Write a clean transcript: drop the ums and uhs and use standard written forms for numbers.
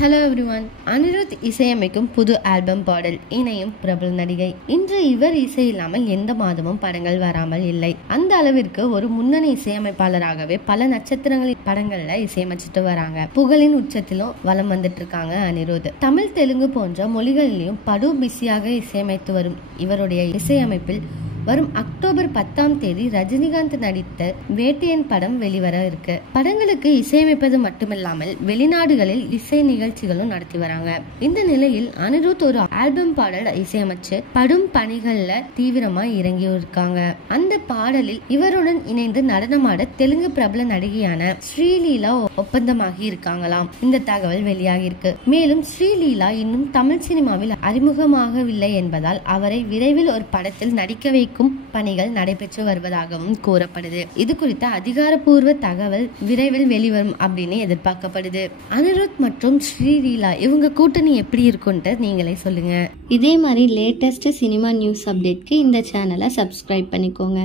Hello everyone. Anirudh இசையமைக்கும் புது album பாடல் இணையும் பிரபல நடிகை. இன்று இவர் இசை இல்லாமல் எந்த மாதமும் படங்கள் வராமல் இல்லை. அந்த அளவிற்கு ஒரு முன்னணி இசையமைப்பாளராகவே பல நட்சத்திரங்களின் படங்கள்ல இசையமைச்சிட்டு வராங்க. புகழின் உச்சத்திலும் வலம் வந்துட்டு இருக்காங்க அனிருத். தமிழ், தெலுங்கு போன்ற மொழிகளிலும் படு பிஸியாக இசையமைத்து வரும் இவருடைய இசையமைப்பில் வரும் அக்டோபர் 10 ரஜினிகாந்த் நடித்த வேட்டையன் படம் வெளிவர இருக்கு. படங்களுக்கு இசையமைப்பது மட்டுமில்லாமல் வெளிநாடுகளில் இசை நிகழ்ச்சிகளும் நடத்தி வராங்க. இந்த நிலையில் அனிருத் ஒரு ஆல்பம் பாடல் இசையமைச்சு படும் பணிகள்ல தீவிரமா இறங்கி இருக்காங்க. அந்த பாடலில் இவருடன் இணைந்து நடனமாட தெலுங்கு பிரபல நடிகையான ஸ்ரீலீலா ஒப்பந்தமாகி இருக்காங்களாம். இந்த தகவல் வெளியாகி இருக்கு. மேலும் ஸ்ரீலீலா இன்னும் தமிழ் சினிமாவில் அறிமுகமாகவில்லை என்பதால் அவரை விரைவில் ஒரு படத்தில் நடிக்க வைக்கும் பணிகள் நடைபெற்று வருவதாகவும் கூறப்படுது. இது குறித்த அதிகாரப்பூர்வ தகவல் விரைவில் வெளிவரும் அப்படின்னு எதிர்பார்க்கப்படுது. அனிருத் மற்றும் ஸ்ரீலீலா இவங்க கூட்டணி எப்படி இருக்கும்னு நீங்களே சொல்லுங்க. இதே மாதிரி லேட்டஸ்ட் சினிமா நியூஸ் அப்டேட்க்கு இந்த சேனலை சப்ஸ்கிரைப் பண்ணிக்கோங்க.